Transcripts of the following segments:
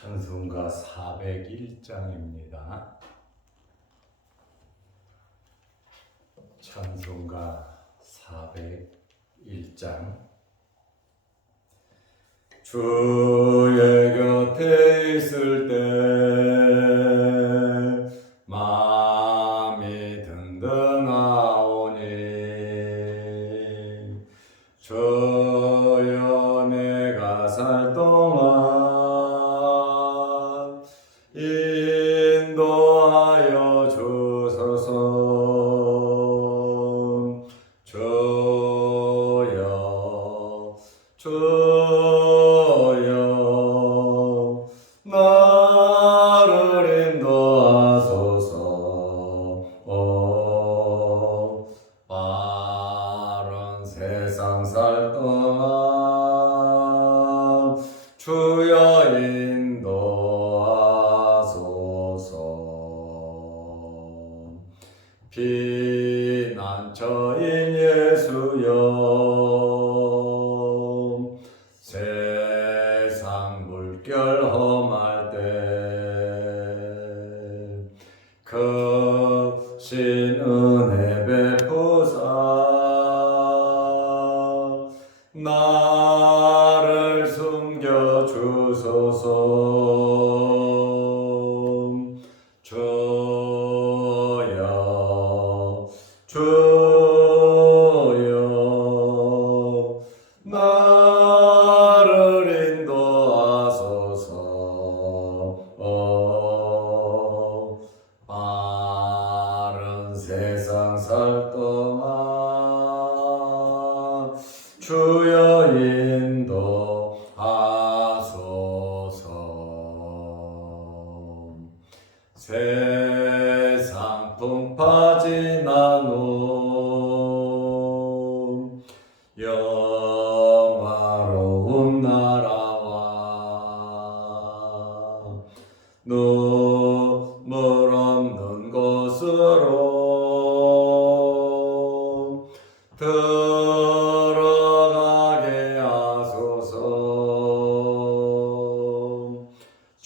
찬송가 401장입니다. 찬송가 401장 주의 곁에 있을 때 주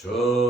주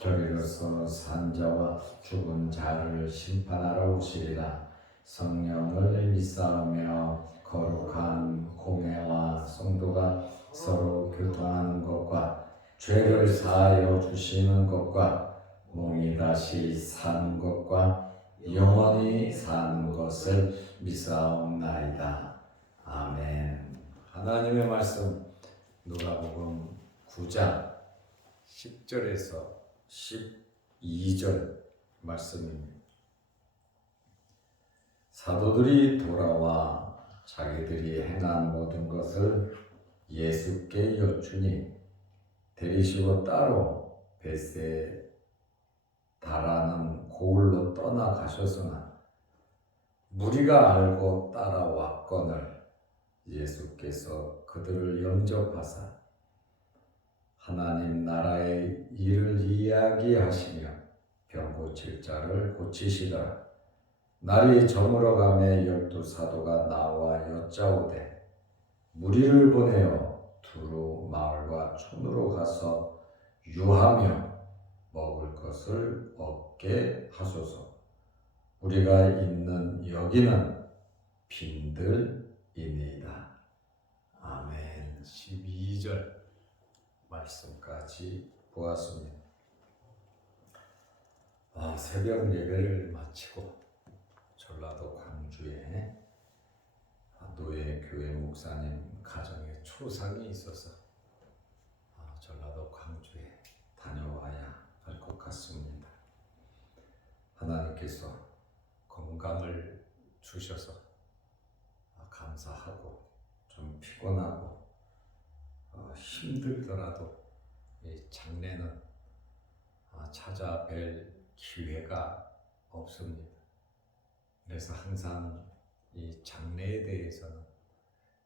저리로서 산자와 죽은 자를 심판하러 오시리라 성령을 믿사오며 거룩한 공회와 성도가 서로 교통하는 것과 죄를 사하여 주시는 것과 몸이 다시 사는 것과 영원히 사는 것을 믿사옵나이다. 아멘. 하나님의 말씀 누가복음 9장 10절에서 12절 말씀입니다. 사도들이 돌아와 자기들이 행한 모든 것을 예수께 여쭈니 데리시고 따로 베세 다라는 고을로 떠나가셨으나 무리가 알고 따라왔거늘 예수께서 그들을 영접하사 하나님 나라의 일을 이야기하시며 병 고칠 자를 고치시더라. 날이 저물어가매 열두 사도가 나와 여짜오되 무리를 보내어 두루 마을과 촌으로 가서 유하며 먹을 것을 얻게 하소서. 우리가 있는 여기는 빈들이니이다. 아멘. 12절 말씀까지 보았습니다. 아, 새벽 예배를 마치고 전라도 광주에 노예 교회 목사님 가정에 초상이 있어서 아, 전라도 광주에 다녀와야 할 것 같습니다. 하나님께서 건강을 주셔서 아, 감사하고 좀 피곤하고 어, 힘들더라도 이 장례는 아, 찾아뵐 기회가 없습니다. 그래서 항상 이 장래에 대해서는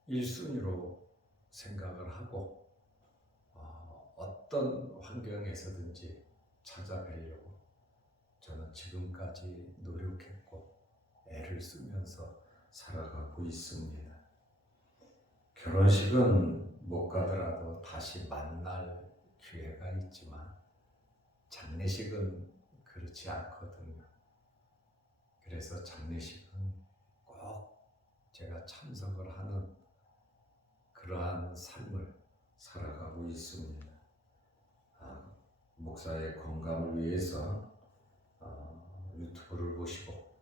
1순위로 생각을 하고 어, 어떤 환경에서든지 찾아뵈려고 저는 지금까지 노력했고 애를 쓰면서 살아가고 있습니다. 결혼식은 못 가더라도 다시 만날 기회가 있지만 장례식은 그렇지 않거든요. 그래서 장례식은 꼭 제가 참석을 하는 그러한 삶을 살아가고 있습니다. 아, 목사의 건강을 위해서 어, 유튜브를 보시고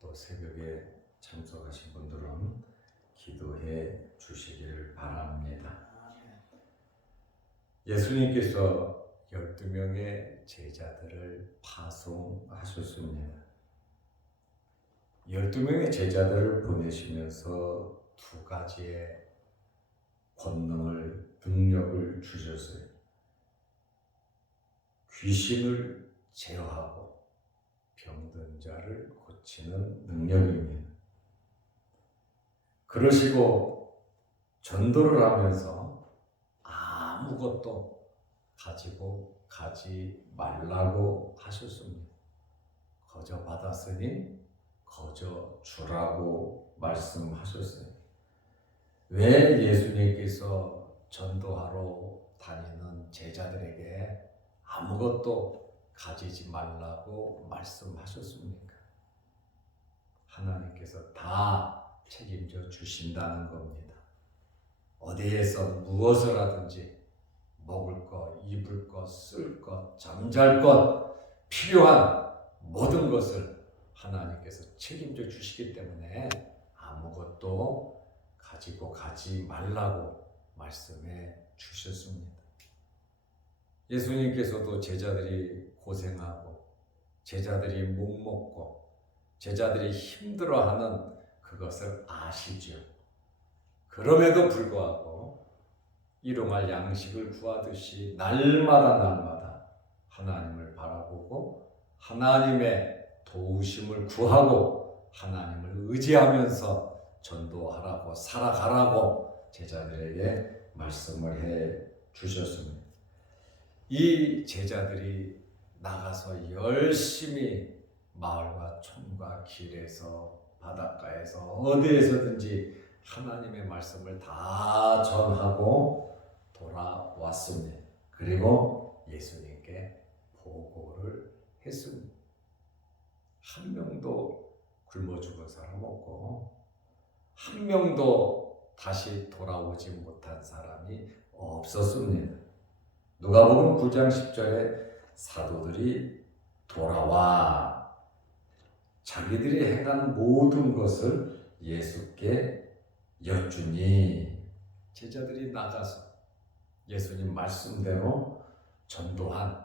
또 새벽에 참석하신 분들은 기도해 주시기를 바랍니다. 예수님께서 12명의 제자들을 파송하셨습니다. 12명의 제자들을 보내시면서 두 가지의 권능을, 능력을 주셨어요. 귀신을 제어하고 병든 자를 고치는 능력입니다. 그러시고 전도를 하면서 아무것도 가지고 가지 말라고 하셨습니다. 거저 받았으니 거저 주라고 말씀하셨어요. 왜 예수님께서 전도하러 다니는 제자들에게 아무것도 가지지 말라고 말씀하셨습니까? 하나님께서 다 책임져 주신다는 겁니다. 어디에서 무엇을 하든지 먹을 것, 입을 것, 쓸 것, 잠잘 것, 필요한 모든 것을 하나님께서 책임져 주시기 때문에 아무것도 가지고 가지 말라고 말씀해 주셨습니다. 예수님께서도 제자들이 고생하고 제자들이 못 먹고 제자들이 힘들어하는 그것을 아시죠. 그럼에도 불구하고 일용할 양식을 구하듯이 날마다 날마다 하나님을 바라보고 하나님의 도우심을 구하고 하나님을 의지하면서 전도하라고 살아가라고 제자들에게 말씀을 해 주셨습니다. 이 제자들이 나가서 열심히 마을과 촌과 길에서 바닷가에서 어디에서든지 하나님의 말씀을 다 전하고 돌아왔습니다. 그리고 예수님께 보고를 했습니다. 한 명도 굶어 죽은 사람 없고 한 명도 다시 돌아오지 못한 사람이 없었습니다. 누가복음 9장 10절에 사도들이 돌아와 자기들이 행한 모든 것을 예수께 여쭈니 제자들이 나가서 예수님 말씀대로 전도한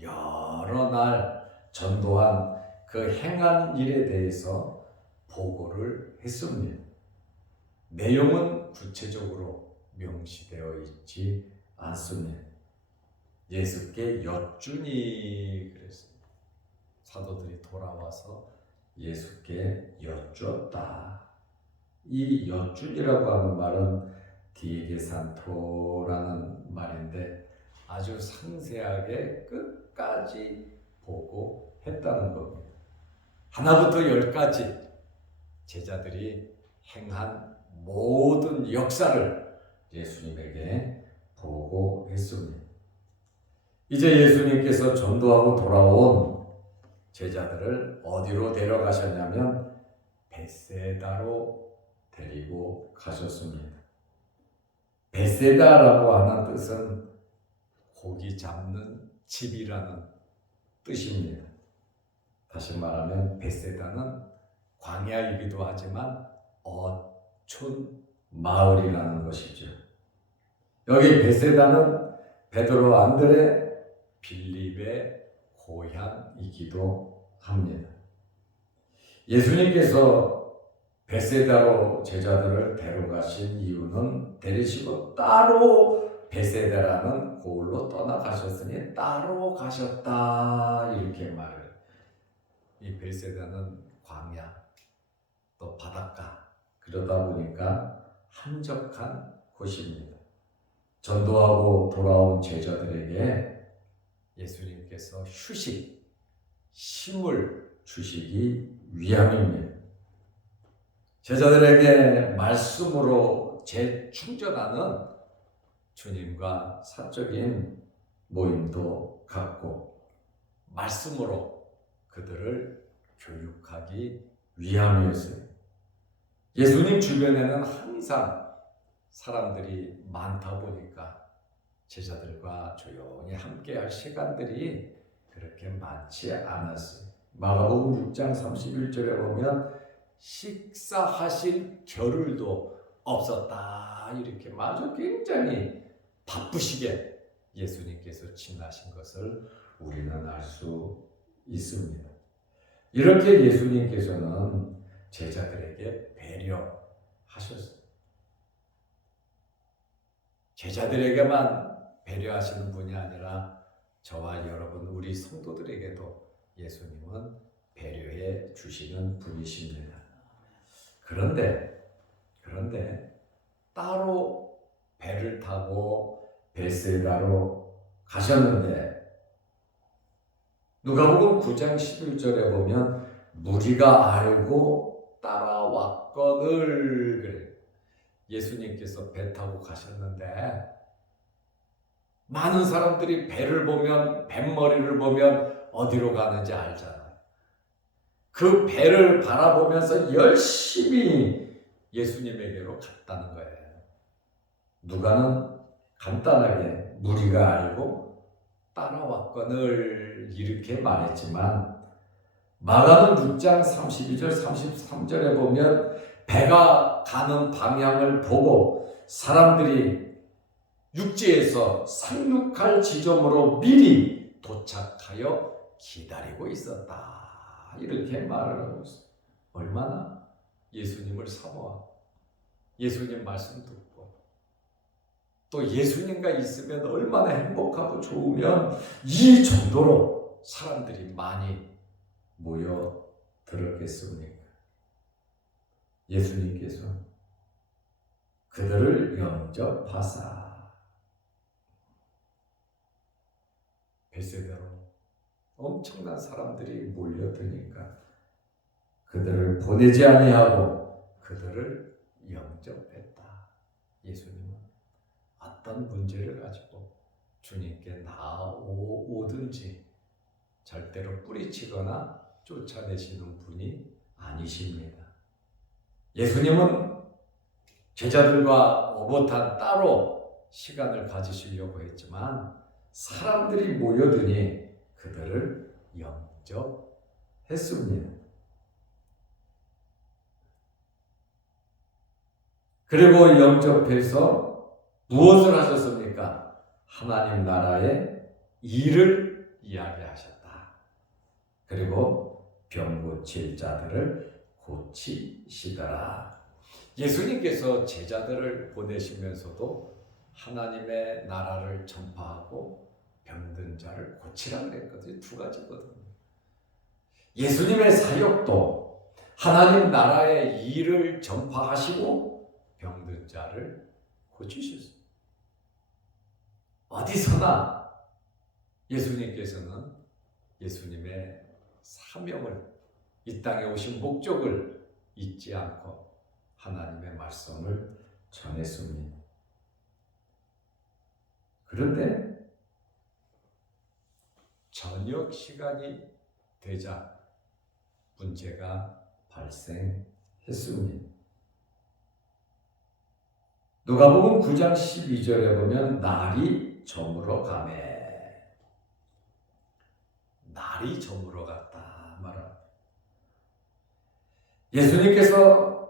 여러 날 전도한 그 행한 일에 대해서 보고를 했습니다. 내용은 구체적으로 명시되어 있지 않습니다. 예수께 여쭈니 그랬습니다. 사도들이 돌아와서 예수께 여쭈었다. 이 여쭈니라고 하는 말은 디에게산토라는 말인데 아주 상세하게 끝까지 보고 했다는 겁니다. 하나부터 열까지 제자들이 행한 모든 역사를 예수님에게 보고 했습니다. 이제 예수님께서 전도하고 돌아온 제자들을 어디로 데려가셨냐면 베세다로 데리고 가셨습니다. 베세다라고 하는 뜻은 고기 잡는 집이라는 뜻입니다. 다시 말하면 베세다는 광야이기도 하지만 어촌 마을이라는 것이죠. 여기 베세다는 베드로 안드레 빌립의 고향이기도 합니다. 예수님께서 베세다로 제자들을 데려가신 이유는 데리시고 따로 베세다라는 고을로 떠나가셨으니 따로 가셨다 이렇게 말을 이 베세다는 광야 또 바닷가 그러다 보니까 한적한 곳입니다. 전도하고 돌아온 제자들에게 예수님께서 휴식, 힘을 주시기 위함입니다. 제자들에게 말씀으로 재충전하는 주님과 사적인 모임도 갖고 말씀으로 그들을 교육하기 위함이었어요. 예수님 주변에는 항상 사람들이 많다 보니까 제자들과 조용히 함께할 시간들이 그렇게 많지 않았어요. 마가복음 6장 31절에 보면 식사하실 겨를도 없었다 이렇게 마주 굉장히 바쁘시게 예수님께서 지나신 것을 우리는 알 수 있습니다. 이렇게 예수님께서는 제자들에게 배려하셨어요. 제자들에게만 배려하시는 분이 아니라 저와 여러분 우리 성도들에게도 예수님은 배려해 주시는 분이십니다. 그런데 그런데 따로 배를 타고 베세다로 가셨는데 누가복음 9장 11절에 보면 무리가 알고 따라왔거늘 그래. 예수님께서 배 타고 가셨는데 많은 사람들이 배를 보면 뱃머리를 보면 어디로 가는지 알잖아요. 그 배를 바라보면서 열심히 예수님에게로 갔다는 거예요. 누가는 간단하게 무리가 알고 따라왔거늘 이렇게 말했지만 마가는 6장 32절 33절에 보면 배가 가는 방향을 보고 사람들이 육지에서 상륙할 지점으로 미리 도착하여 기다리고 있었다. 이렇게 말을 하고 있어요. 얼마나 예수님을 사모하 예수님 말씀 듣고 또 예수님과 있으면 얼마나 행복하고 좋으면 이 정도로 사람들이 많이 모여 들었겠습니까? 예수님께서 그들을 영접하사 베세다로 엄청난 사람들이 몰려드니까 그들을 보내지 아니하고 그들을 영접했다. 예수님은 어떤 문제를 가지고 주님께 나오든지 절대로 뿌리치거나 쫓아내시는 분이 아니십니다. 예수님은 제자들과 오붓한 따로 시간을 가지시려고 했지만 사람들이 모여드니 그들을 영접했습니다. 그리고 영접해서 무엇을 하셨습니까? 하나님 나라의 일을 이야기하셨다. 그리고 병 고칠 자들을 고치시더라. 예수님께서 제자들을 보내시면서도 하나님의 나라를 전파하고 병든 자를 고치라 그랬거든요. 두 가지거든요. 예수님의 사역도 하나님 나라의 일을 전파하시고 병든 자를 고치셨어요. 어디서나 예수님께서는 예수님의 사명을 이 땅에 오신 목적을 잊지 않고 하나님의 말씀을 전했습니다. 그런데 저녁 시간이 되자 문제가 발생했습니다. 누가복음 9장 12절에 보면 날이 저물어 가매 날이 저물어 갔다. 예수님께서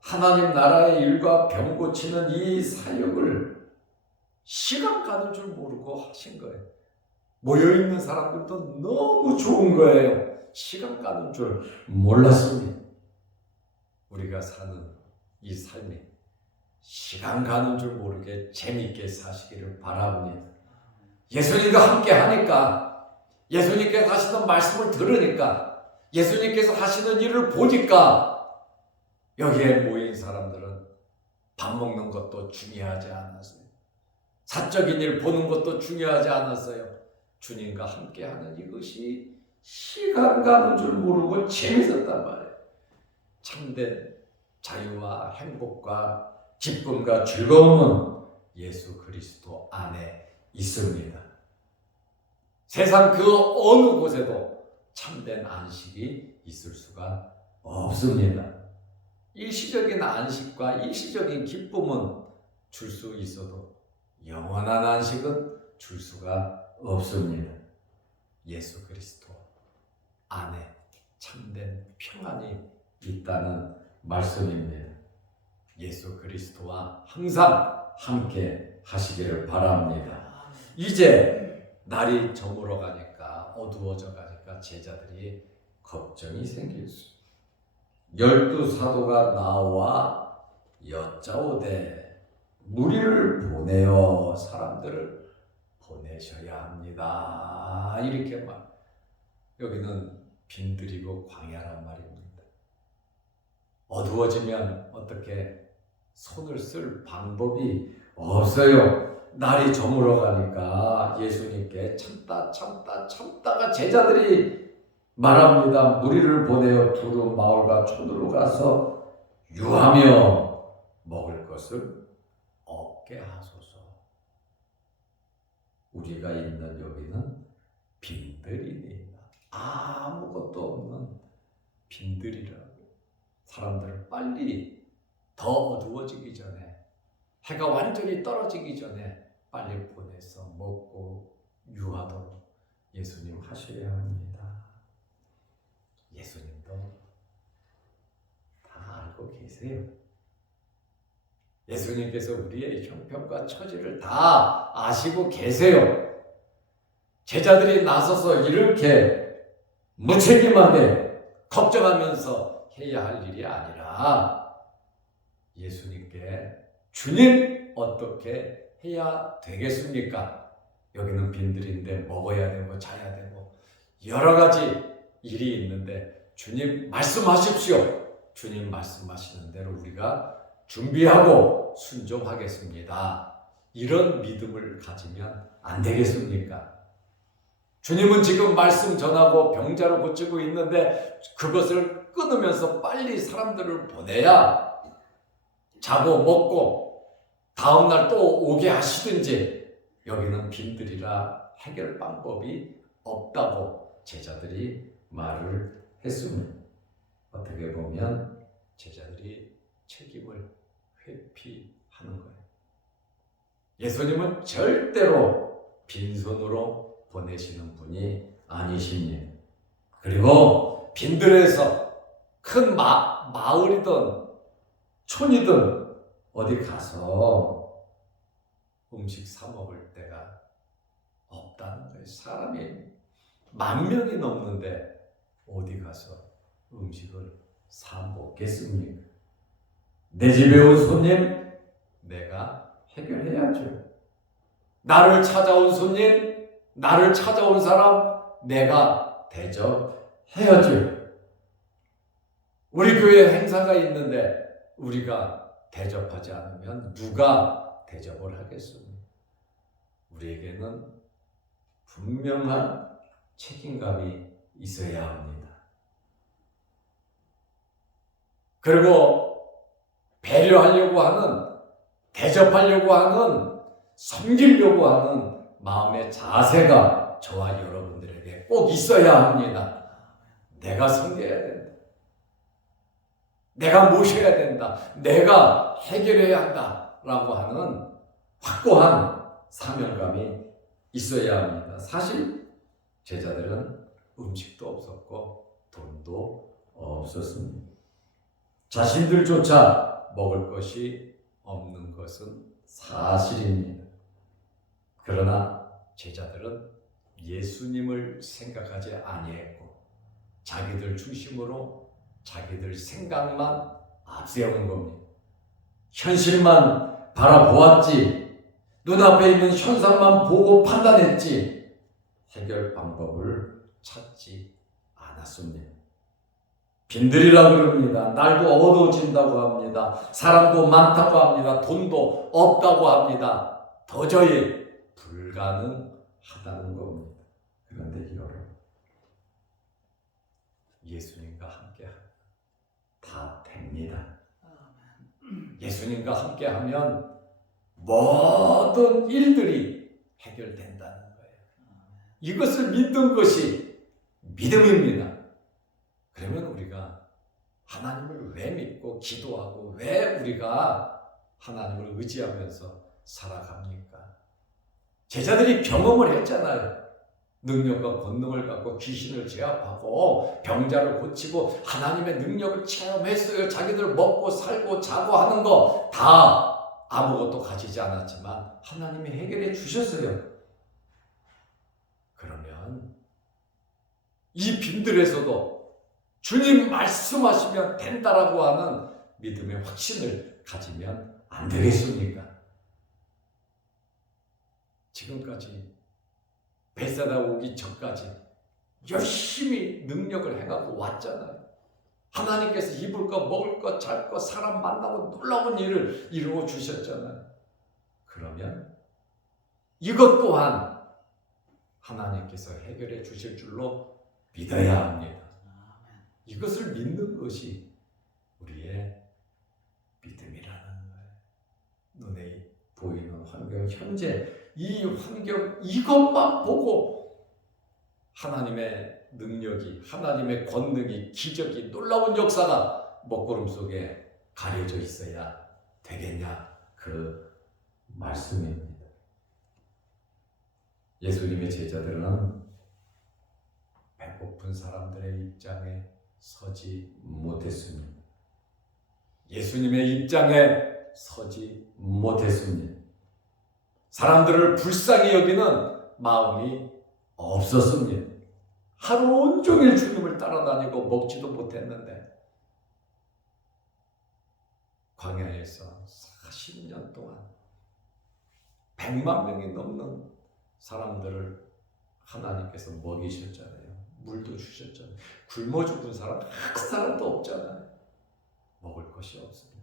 하나님 나라의 일과 병 고치는 이 사역을 시간 가는 줄 모르고 하신 거예요. 모여있는 사람들도 너무 좋은 거예요. 시간 가는 줄 몰랐습니다. 우리가 사는 이 삶이 시간 가는 줄 모르게 재밌게 사시기를 바랍니다. 예수님과 함께 하니까, 예수님께서 하시는 말씀을 들으니까, 예수님께서 하시는 일을 보니까, 여기에 모인 사람들은 밥 먹는 것도 중요하지 않았어요. 사적인 일 보는 것도 중요하지 않았어요. 주님과 함께 하는 이것이 시간 가는 줄 모르고 재밌었단 말이에요. 참된 자유와 행복과 기쁨과 즐거움은 예수 그리스도 안에 있습니다. 세상 그 어느 곳에도 참된 안식이 있을 수가 없습니다. 일시적인 안식과 일시적인 기쁨은 줄 수 있어도 영원한 안식은 줄 수가 없습니다. 예수 그리스도 안에 참된 평안이 있다는 말씀입니다. 예수 그리스도와 항상 함께 하시기를 바랍니다. 이제 날이 저물어 가니까 어두워져 가니까 제자들이 걱정이 생길 수. 열두 사도가 나와 여짜오되 무리를 보내어 사람들을 보내셔야 합니다. 이렇게 말. 여기는 빈들이고 광야란 말입니다. 어두워지면 어떻게 손을 쓸 방법이 없어요. 날이 저물어 가니까 예수님께 참다 참다 참다가 제자들이 말합니다. 무리를 보내어 두루 마을과 촌으로 가서 유하며 먹을 것을 얻게 하소서. 우리가 있는 여기는 빈들이니 아무것도 없는 빈들이라고. 사람들을 빨리 더 어두워지기 전에 해가 완전히 떨어지기 전에 빨리 보내서 먹고 유하도록 예수님 하셔야 합니다. 예수님도 다 알고 계세요. 예수님께서 우리의 형편과 처지를 다 아시고 계세요. 제자들이 나서서 이렇게 무책임하게 걱정하면서 해야 할 일이 아니라 예수님께 주님 어떻게 해야 되겠습니까? 여기는 빈들인데 먹어야 되고 자야 되고 여러 가지 일이 있는데 주님 말씀하십시오. 주님 말씀하시는 대로 우리가 준비하고 순종하겠습니다. 이런 믿음을 가지면 안 되겠습니까? 주님은 지금 말씀 전하고 병자를 고치고 있는데 그것을 끊으면서 빨리 사람들을 보내야 자고 먹고 다음날 또 오게 하시든지 여기는 빈들이라 해결 방법이 없다고 제자들이 말을 했습니다. 어떻게 보면 제자들이 책임을 회피하는 거예요. 예수님은 절대로 빈손으로 보내시는 분이 아니십니다. 그리고 빈들에서 큰 마, 마을이든 촌이든 어디 가서 음식 사 먹을 때가 없다는 거예요. 사람이 만 명이 넘는데 어디 가서 음식을 사 먹겠습니까? 내 집에 온 손님 내가 해결해야죠. 나를 찾아온 손님, 나를 찾아온 사람 내가 대접해야죠. 우리 교회 행사가 있는데 우리가 대접하지 않으면 누가 대접을 하겠습니까? 우리에게는 분명한 책임감이 있어야 합니다. 그리고 배려하려고 하는, 대접하려고 하는 섬기려고 하는 마음의 자세가 저와 여러분들에게 꼭 있어야 합니다. 내가 섬겨야 된다. 내가 모셔야 된다. 내가 해결해야 한다. 라고 하는 확고한 사명감이 있어야 합니다. 사실 제자들은 음식도 없었고 돈도 없었습니다. 자신들조차 먹을 것이 없는 것은 사실입니다. 그러나 제자들은 예수님을 생각하지 아니했고 자기들 중심으로 자기들 생각만 앞세우는 겁니다. 현실만 바라보았지 눈앞에 있는 현상만 보고 판단했지 해결 방법을 찾지 않았습니다. 빈들이라 그럽니다. 날도 어두워진다고 합니다. 사람도 많다고 합니다. 돈도 없다고 합니다. 도저히 불가능하다는 겁니다. 그런데 여러분, 예수님과 함께 다 됩니다. 예수님과 함께 하면 모든 일들이 해결된다는 거예요. 이것을 믿는 것이 믿음입니다. 하나님을 왜 믿고 기도하고 왜 우리가 하나님을 의지하면서 살아갑니까? 제자들이 경험을 했잖아요. 능력과 권능을 갖고 귀신을 제압하고 병자를 고치고 하나님의 능력을 체험했어요. 자기들 먹고 살고 자고 하는 거 다 아무것도 가지지 않았지만 하나님이 해결해 주셨어요. 그러면 이 빈들에서도 주님 말씀하시면 된다라고 하는 믿음의 확신을 가지면 안 되겠습니까? 지금까지 베사다 오기 전까지 열심히 능력을 해가고 왔잖아요. 하나님께서 입을 거, 먹을 거, 잘 거, 사람 만나고 놀라운 일을 이루어 주셨잖아요. 그러면 이것 또한 하나님께서 해결해 주실 줄로 믿어야 합니다. 이것을 믿는 것이 우리의 믿음이라는 거예요. 눈에 보이는 환경, 현재 이 환경 이것만 보고 하나님의 능력이 하나님의 권능이 기적이 놀라운 역사가 먹구름 속에 가려져 있어야 되겠냐 그 말씀입니다. 예수님의 제자들은 배고픈 사람들의 입장에 서지 못했습니다. 예수님의 입장에 서지 못했습니다. 사람들을 불쌍히 여기는 마음이 없었습니다. 하루 온종일 주님을 따라다니고 먹지도 못했는데 광야에서 40년 동안 100만 명이 넘는 사람들을 하나님께서 먹이셨잖아요. 물도 주셨잖아요. 굶어 죽은 사람 한 사람도 없잖아요. 먹을 것이 없으면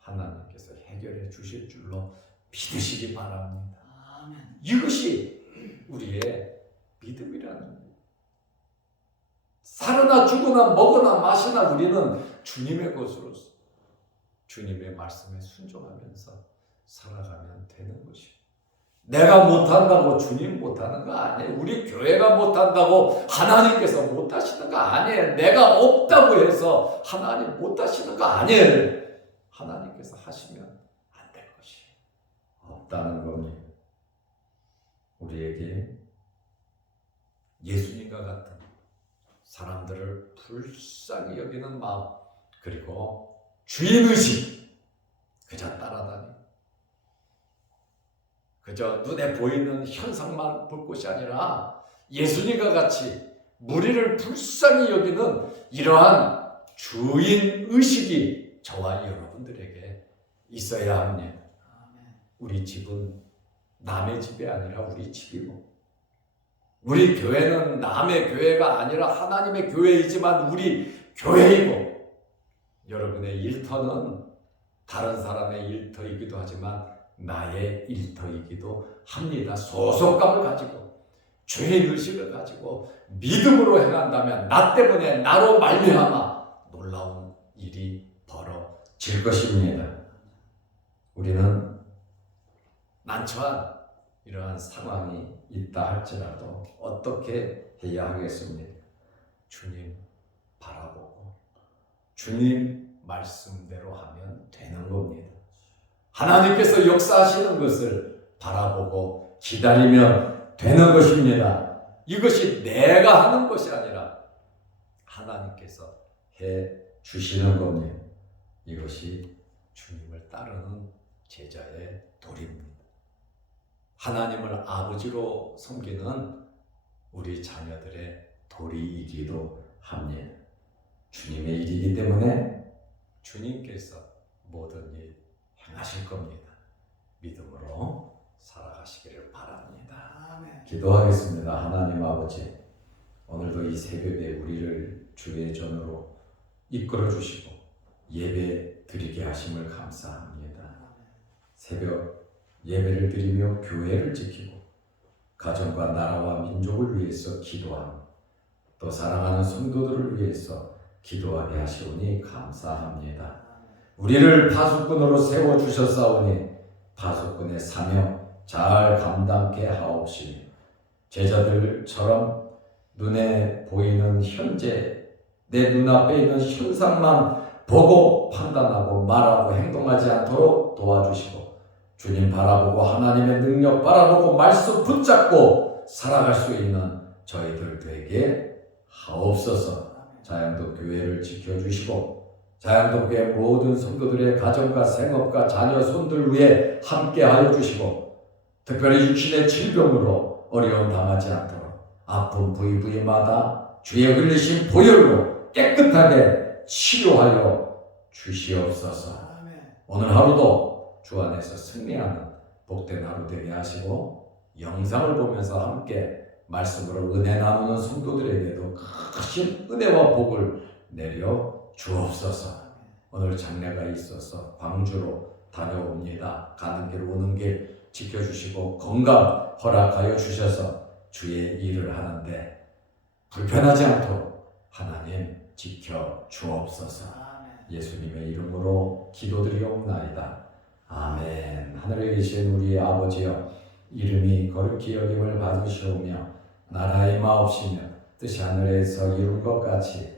하나님께서 해결해 주실 줄로 믿으시기 바랍니다. 아멘. 이것이 우리의 믿음이라는 거예요. 살으나 죽으나 먹으나 마시나 우리는 주님의 것으로서 주님의 말씀에 순종하면서 살아가면 되는 것이에요. 내가 못한다고 주님 못하는 거 아니에요. 우리 교회가 못한다고 하나님께서 못하시는 거 아니에요. 내가 없다고 해서 하나님 못하시는 거 아니에요. 하나님께서 하시면 안 될 것이에요. 없다는 겁니다. 우리에게 예수님과 같은 사람들을 불쌍히 여기는 마음 그리고 주인의식 그저 따라다니 그저 눈에 보이는 현상만 볼 것이 아니라 예수님과 같이 무리를 불쌍히 여기는 이러한 주인 의식이 저와 여러분들에게 있어야 합니다. 우리 집은 남의 집이 아니라 우리 집이고 우리 교회는 남의 교회가 아니라 하나님의 교회이지만 우리 교회이고 여러분의 일터는 다른 사람의 일터이기도 하지만 나의 일터이기도 합니다. 소속감을 가지고 죄의 의식을 가지고 믿음으로 행한다면 나 때문에 나로 말미암아 놀라운 일이 벌어질 것입니다. 우리는 난처한 이러한 상황이 있다 할지라도 어떻게 해야 하겠습니까? 주님 바라보고 주님 말씀대로 하면 되는 겁니다. 하나님께서 역사하시는 것을 바라보고 기다리면 되는 것입니다. 이것이 내가 하는 것이 아니라 하나님께서 해 주시는 겁니다. 이것이 주님을 따르는 제자의 도리입니다. 하나님을 아버지로 섬기는 우리 자녀들의 도리이기도 합니다. 주님의 일이기 때문에 주님께서 모든 일 행하실 겁니다. 믿음으로 살아가시기를 바랍니다. 기도하겠습니다. 하나님 아버지, 오늘도 이 새벽에 우리를 주의 전으로 이끌어 주시고 예배 드리게 하심을 감사합니다. 새벽 예배를 드리며 교회를 지키고 가정과 나라와 민족을 위해서 기도하며 또 사랑하는 성도들을 위해서 기도하게 하시오니 감사합니다. 우리를 파수꾼으로 세워 주셨사오니 파수꾼의 사명 잘 감당케 하옵시며 제자들처럼 눈에 보이는 현재 내 눈앞에 있는 현상만 보고 판단하고 말하고 행동하지 않도록 도와주시고 주님 바라보고 하나님의 능력 바라보고 말씀 붙잡고 살아갈 수 있는 저희들 되게 하옵소서. 자양도 교회를 지켜주시고 교회 모든 성도들의 가정과 생업과 자녀 손들 위해 함께하여 주시고 특별히 육신의 질병으로 어려움 당하지 않도록 아픈 부위부위마다 주의 흘리신 보혈로 깨끗하게 치료하여 주시옵소서. 오늘 하루도 주 안에서 승리하는 복된 하루 되게 하시고 영상을 보면서 함께 말씀으로 은혜 나누는 성도들에게도 크신 은혜와 복을 내려 주옵소서. 오늘 장례가 있어서 광주로 다녀옵니다. 가는 길 오는 길 지켜주시고 건강 허락하여 주셔서 주의 일을 하는데 불편하지 않도록 하나님 지켜 주옵소서. 예수님의 이름으로 기도드리옵나이다. 아멘. 하늘에 계신 우리 아버지여 이름이 거룩히 여김을 받으시오며 나라의 마옵시며 뜻이 하늘에서 이룬 것 같이